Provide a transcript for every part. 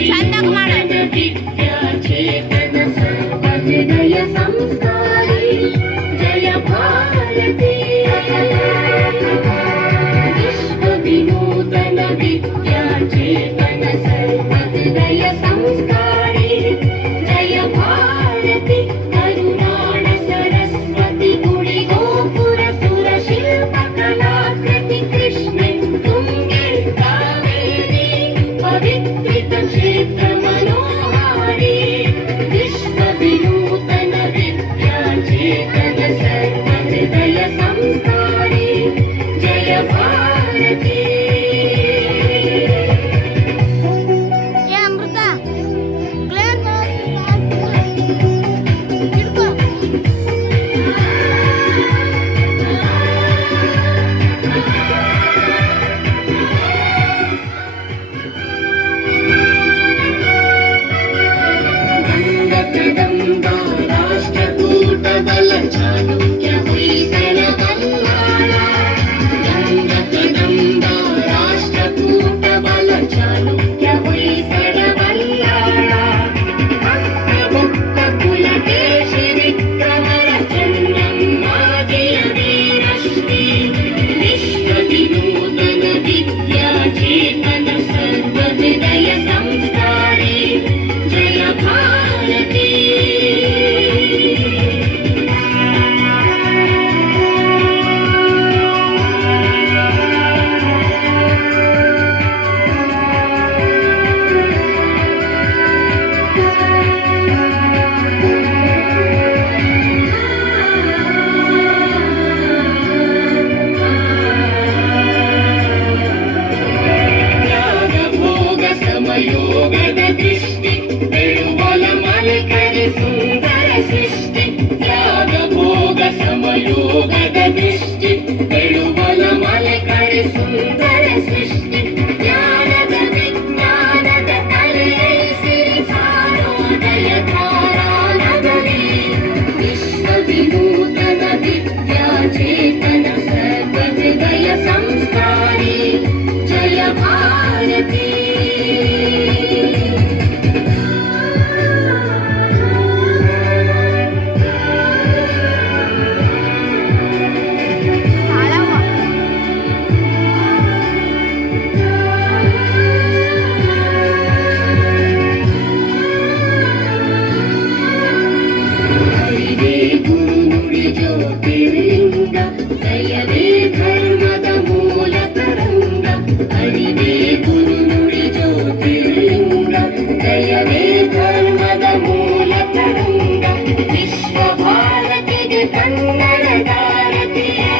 ಚಂದಾಗ ಮಾಡ ಜಯ ಸಂಸ್ಕಾರಿ ಜಯ ಭಾರತಿ ವಿಶ್ವ ವಿನೂತನ ವಿದ್ಯಾ ಚೇತನ ಸರ್ವಹೃದಯ ಸಂಸ್ಕಾರಿ ಜಯ ಭಾರತಿ ಕರುನಾಡ ಸರಸ್ವತಿ ಗುಡಿ ಗೋಪುರ ಸುರ ಶಿಲ್ಪ ಕಲಾಕೃತಿ ಕೃಷ್ಣನ್ ತುಂಗೆ ಕಾವೇರಿ ಪವಿತ್ರಿತ ಕ್ಷೇತ್ರ ಮನೋಹಾರಿ ವಿಶ್ವ ವಿನೂತನ ವಿದ್ಯಾ ಚೇತನ ಸರ್ವಹೃದಯ ಸಂಸ್ಕಾರಿ ಜಯ ಭಾರತಿ ಏ ಅಮೃತ ಕ್ಲಿಯರ್ ಹಿಡ್ಕೋ ಕದಂಬ ರಾಷ್ಟ್ರಕೂಟ ಬಲ ಚಾಲುಕ್ಯ ಹೊಯ್ಸಳ ಬಲ್ಲಾಳ ಗಂಗ ಕದಂಬ ರಾಷ್ಟ್ರಕೂಟ ಬಲ ಚಾಲುಕ್ಯ ಹೊಯ್ಸಳ ಬಲ್ಲಾಳ ಭಕ್ತ ಕುಲಕೇಶಿ ವಿಕ್ರಮರ ಚೆನ್ನಮ್ಮಾಜಿಯ ವೀರಶ್ರೀ ವಿಶ್ವ ವಿನೂತನ ವಿದ್ಯಾ ಚೇತನ ಸರ್ವಹೃದಯ ಸಂಸ್ಕಾರಿ ಜಯ ಭಾರತಿ ತ್ಯಾಗ ಭೋಗ ಸಮಯೋಗದ ದೃಷ್ಟಿ ಬೆಳುವಲ ಮಲ್ಕರಿ ಸುಂದರ ಸೃಷ್ಟಿ ತ್ಯಾಗ ಭೋಗ ಸಮಯೋಗದ ದೃಷ್ಟಿ ಬೆಳುವಲ ಮಲ್ಕರಿ ಸುಂದರ ಸೃಷ್ಟಿ ಜ್ಞಾನದ ವಿಜ್ಞಾನದ ಕಲೆಯೈಸಿರಿ ಸಾರೋದಯ ಧಾರಾನಗರಿ ವಿಶ್ವ ವಿನೂತನ ವಿದ್ಯಾ ಚೇತನ ಸರ್ವಹೃದಯ ಸಂಸ್ಕಾರಿ ಜಯ ಭಾರತಿ ಹಾಳವ್ವ ಹರಿವೇ ಗುರು ನುಡಿ ಜ್ಯೋತಿರ್ಲಿಂಗ ದಯವೇ ಧರ್ಮದ ಮೂಲ ತರಂಗ ಹರಿವೇ ಗುರು ನುಡಿ ಜ್ಯೋತಿರ್ಲಿಂಗ ದಯವೇ ಧರ್ಮದ ಮೂಲ ತರಂಗ ವಿಶ್ವ ಭಾರತಿಗೆ ಕನ್ನಡದಾರತಿಯೇ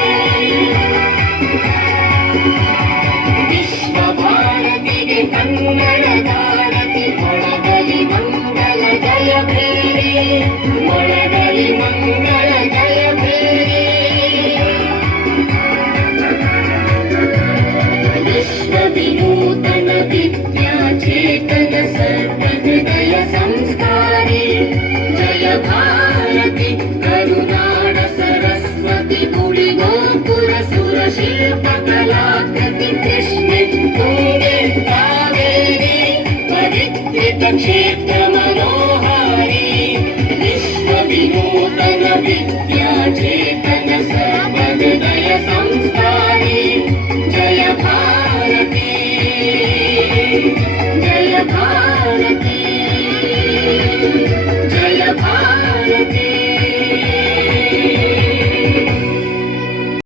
ವಿಶ್ವ ಭಾರತಿಗೆ ಕನ್ನಡದಾರತಿ ಮೊಳಗಲಿ ಮಂಗಲ ಜಯ ಭೇರಿ ಮೊಳಗಲಿ ಮಂಗಲ ಜಯ ಭೇರಿ ವಿಶ್ವ ವಿನೂತನ ವಿದ್ಯಾ ಚೇತನ ಸರ್ವಹೃದಯ ಸಂಸ್ಕಾರಿ ಜಯ ಭಾರತಿ ಕರುನಾಡ ಸರಸ್ವತಿ ಗುಡಿ ಗೋಪುರ ಸುರ ಶಿಲ್ಪ ಕಲಾಕೃತಿ ಕೃಷ್ಣನ್ ತುಂಗೆ ಕಾವೇರಿ ಪವಿತ್ರಿತ ಕ್ಷೇತ್ರ ಮನೋಹಾರಿ ವಿಶ್ವ ವಿನೂತನ ವಿದ್ಯಾ ಚೇತನ